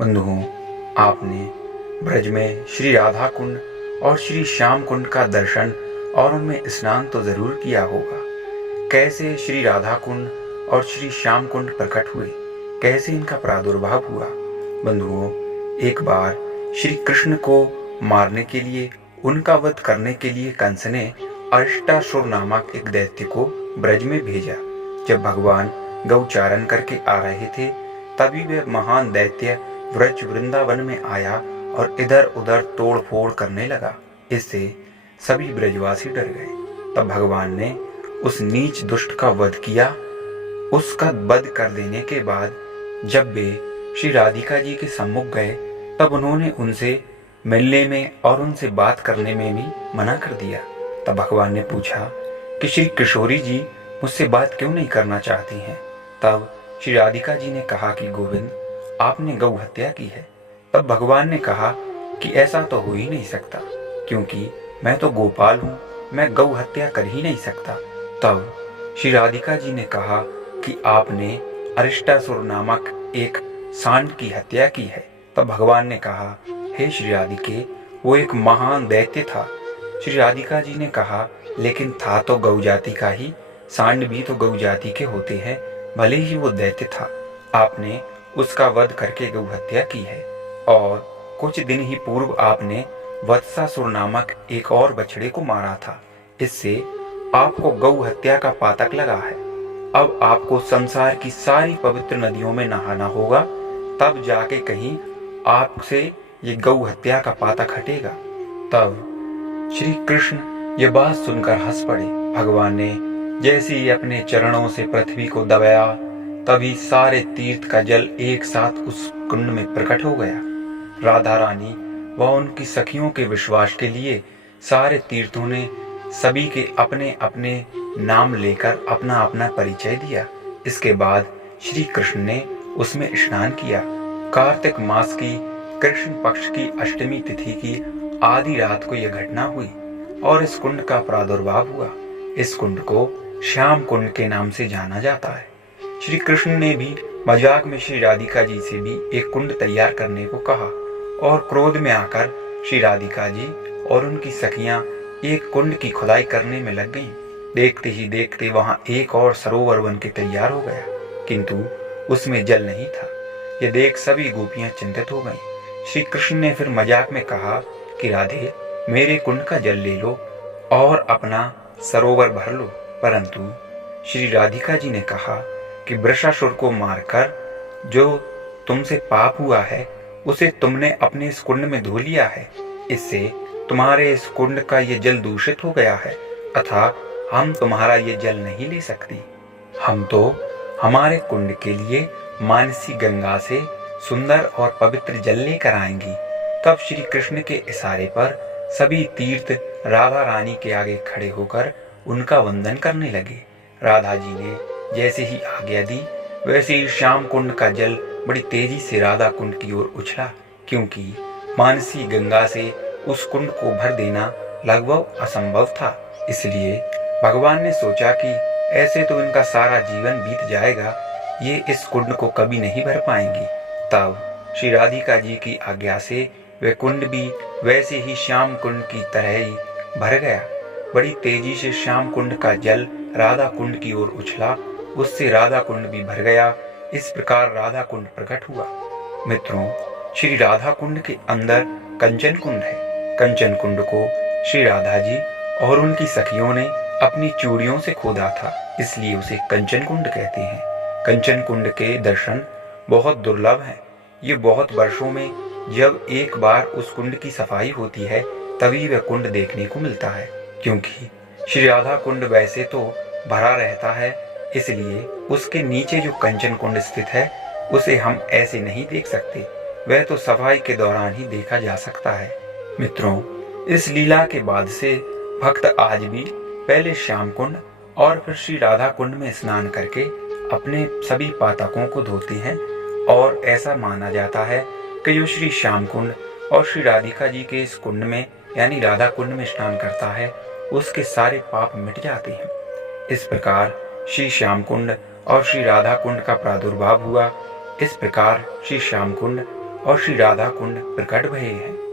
बंधुओं, आपने ब्रज में श्री राधा कुंड और श्री श्याम कुंड का दर्शन और उनमें स्नान तो जरूर किया होगा। कैसे श्री राधा कुंड और श्री श्याम कुंड प्रकट हुए, कैसे इनका प्रादुर्भाव हुआ। बंधुओं, एक बार श्री कृष्ण को मारने के लिए, उनका वध करने के लिए कंस ने अरिष्टासुर नामक एक दैत्य को ब्रज में भेजा। जब भगवान गौचारण करके आ रहे थे, तभी वह महान दैत्य व्रज वृंदावन में आया और इधर उधर तोड़ फोड़ करने लगा। इससे सभी ब्रजवासी डर गए। तब भगवान ने उस नीच दुष्ट का वध किया। उसका वध कर देने के बाद जब वे श्री राधिका जी के सम्मुख गए, तब उन्होंने उनसे मिलने में और उनसे बात करने में भी मना कर दिया। तब भगवान ने पूछा कि श्री किशोरी जी मुझसे बात क्यों नहीं करना चाहती हैं। तब श्री राधिका जी ने कहा कि गोविंद, आपने गौ हत्या की है। तब भगवान ने कहा कि ऐसा तो हो ही नहीं सकता, क्योंकि मैं तो गोपाल हूँ, मैं गौ हत्या कर ही नहीं सकता। तब श्री राधिका जी ने कहा कि आपने अरिष्टासुर नामक एक सांड की हत्या की है। तब भगवान ने कहा, हे श्री राधिके, वो एक महान दैत्य था। श्री राधिका जी ने कहा, लेकिन था तो गौ जाति का ही, सांड भी तो गौ जाति के होते हैं, भले ही वो दैत्य था। आपने उसका वध करके गौ हत्या की है। और कुछ दिन ही पूर्व आपने वत्सासुर नामक एक और बछड़े को मारा था। इससे आपको गौ हत्या का पातक लगा है। अब आपको संसार की सारी पवित्र नदियों में नहाना होगा, तब जाके कहीं आपसे ये गौ हत्या का पातक हटेगा। तब श्री कृष्ण ये बात सुनकर हंस पड़े। भगवान ने जैसे ही अपने चरणों से पृथ्वी को दबाया, तभी सारे तीर्थ का जल एक साथ उस कुंड में प्रकट हो गया। राधा रानी व उनकी सखियों के विश्वास के लिए सारे तीर्थों ने सभी के अपने अपने नाम लेकर अपना अपना परिचय दिया। इसके बाद श्री कृष्ण ने उसमें स्नान किया। कार्तिक मास की कृष्ण पक्ष की अष्टमी तिथि की आधी रात को यह घटना हुई और इस कुंड का प्रादुर्भाव हुआ। इस कुंड को श्याम कुंड के नाम से जाना जाता है। श्री कृष्ण ने भी मजाक में श्री राधिका जी से भी एक कुंड तैयार करने को कहा और क्रोध में आकर श्री राधिका जी और उनकी सखियां एक कुंड की खुदाई करने में लग गईं। देखते ही देखते वहां एक और सरोवर बन के तैयार हो गया, किंतु उसमें जल नहीं था। यह देख सभी गोपियां चिंतित हो गईं। श्री कृष्ण ने फिर मजाक में कहा कि राधे, मेरे कुंड का जल ले लो और अपना सरोवर भर लो। परंतु श्री राधिका जी ने कहा कि वृषासुर को मारकर जो तुमसे पाप हुआ है, उसे तुमने अपने इस कुंड में धो लिया है। इससे तुम्हारे इस कुंड का ये जल दूषित हो गया है, अतः हम तुम्हारा ये जल नहीं ले सकती। हम तो हमारे कुंड के लिए मानसी गंगा से सुंदर और पवित्र जल लेकर आएंगी। तब श्री कृष्ण के इशारे पर सभी तीर्थ राधा रानी के आगे खड़े होकर उनका वंदन करने लगे। राधा जी ने जैसे ही आज्ञा दी, वैसे ही श्याम कुंड का जल बड़ी तेजी से राधा कुंड की ओर उछला, क्योंकि मानसी गंगा से उस कुंड को भर देना लगभग असंभव था। इसलिए भगवान ने सोचा कि ऐसे तो इनका सारा जीवन बीत जाएगा, ये इस कुंड को कभी नहीं भर पाएंगी। तब श्री राधिका जी की आज्ञा से वह कुंड भी वैसे ही श्याम कुंड की तरह ही भर गया। बड़ी तेजी से श्याम कुंड का जल राधा कुंड की ओर उछला, उससे राधा कुंड भी भर गया। इस प्रकार राधा कुंड प्रकट हुआ। मित्रों, श्री राधा कुंड के अंदर कंचन कुंड है। कंचन कुंड को श्री राधा जी और उनकी सखियों ने अपनी चूड़ियों से खोदा था, इसलिए उसे कंचन कुंड कहते हैं। कंचन कुंड के दर्शन बहुत दुर्लभ हैं। ये बहुत वर्षों में जब एक बार उस कुंड की सफाई होती है, तभी वह कुंड देखने को मिलता है, क्योंकि श्री राधा कुंड वैसे तो भरा रहता है, इसलिए उसके नीचे जो कंचन कुंड स्थित है, उसे हम ऐसे नहीं देख सकते। वह तो सफाई के दौरान ही देखा जा सकता है। मित्रों, इस लीला के बाद से भक्त आज भी पहले श्याम कुंड और फिर श्री राधा कुंड में स्नान करके अपने सभी पातकों को धोते हैं। और ऐसा माना जाता है कि जो श्री श्याम कुंड और श्री राधिका जी के इस कुंड में यानी राधा कुंड में स्नान करता है, उसके सारे पाप मिट जाते हैं। इस प्रकार श्री श्याम कुंड और श्री राधा कुंड का प्रादुर्भाव हुआ। इस प्रकार श्री श्याम कुंड और श्री राधा कुंड प्रकट भये हैं।